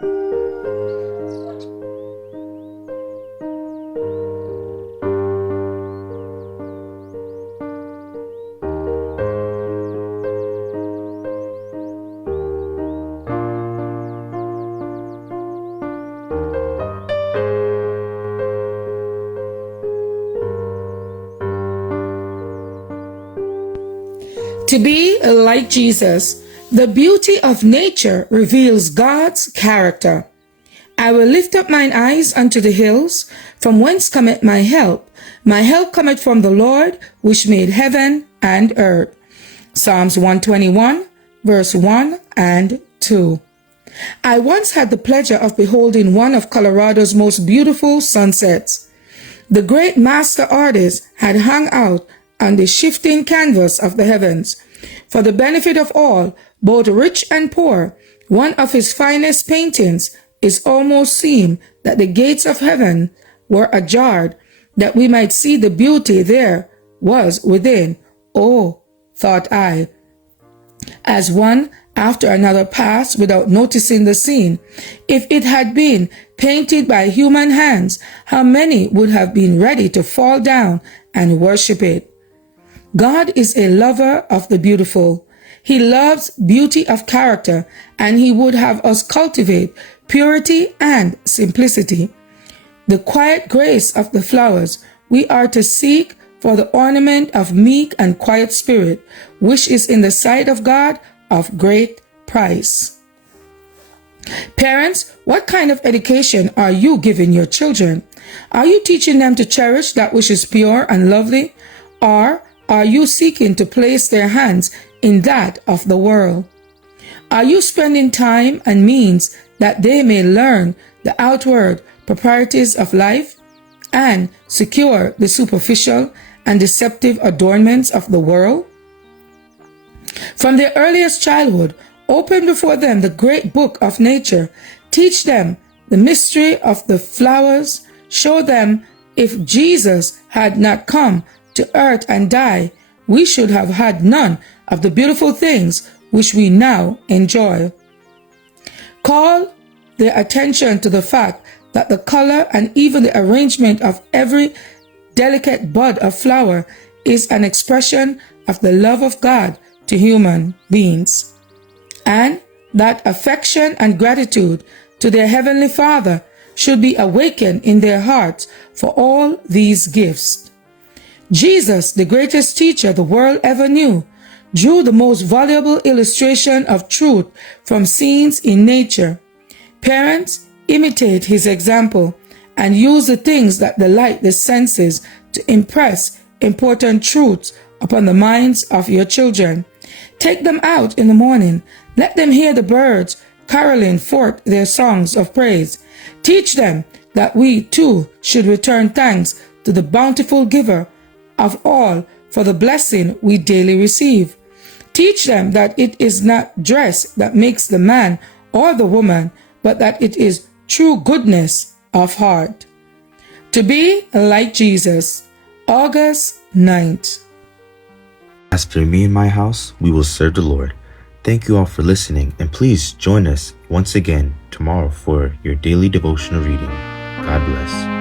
To be like Jesus, the beauty of nature reveals God's character. I will lift up mine eyes unto the hills, from whence cometh my help. My help cometh from the Lord, which made heaven and earth. Psalms 121, verse 1 and 2. I once had the pleasure of beholding one of Colorado's most beautiful sunsets. The great master artist had hung out on the shifting canvas of the heavens. For the benefit of all, both rich and poor, one of his finest paintings is almost seem that the gates of heaven were ajar, that we might see the beauty there was within. Oh, thought I, as one after another passed without noticing the scene. If it had been painted by human hands, how many would have been ready to fall down and worship it? God is a lover of the beautiful. He loves beauty of character, and he would have us cultivate purity and simplicity. The quiet grace of the flowers we are to seek for the ornament of meek and quiet spirit, which is in the sight of God of great price. Parents, what kind of education are you giving your children? Are you teaching them to cherish that which is pure and lovely, or are you seeking to place their hands in that of the world? Are you spending time and means that they may learn the outward proprieties of life and secure the superficial and deceptive adornments of the world? From their earliest childhood, open before them the great book of nature. Teach them the mystery of the flowers. Show them if Jesus had not come to earth and die, we should have had none of the beautiful things which we now enjoy. Call their attention to the fact that the color and even the arrangement of every delicate bud of flower is an expression of the love of God to human beings, and that affection and gratitude to their Heavenly Father should be awakened in their hearts for all these gifts. Jesus, the greatest teacher the world ever knew, drew the most valuable illustration of truth from scenes in nature. Parents, imitate his example and use the things that delight the senses to impress important truths upon the minds of your children. Take them out in the morning. Let them hear the birds caroling forth their songs of praise. Teach them that we too should return thanks to the bountiful giver of all for the blessing we daily receive. Teach them that it is not dress that makes the man or the woman, but that it is true goodness of heart. To be like Jesus, August 9th. As for me and my house, we will serve the Lord. Thank you all for listening, and please join us once again tomorrow for your daily devotional reading. God bless.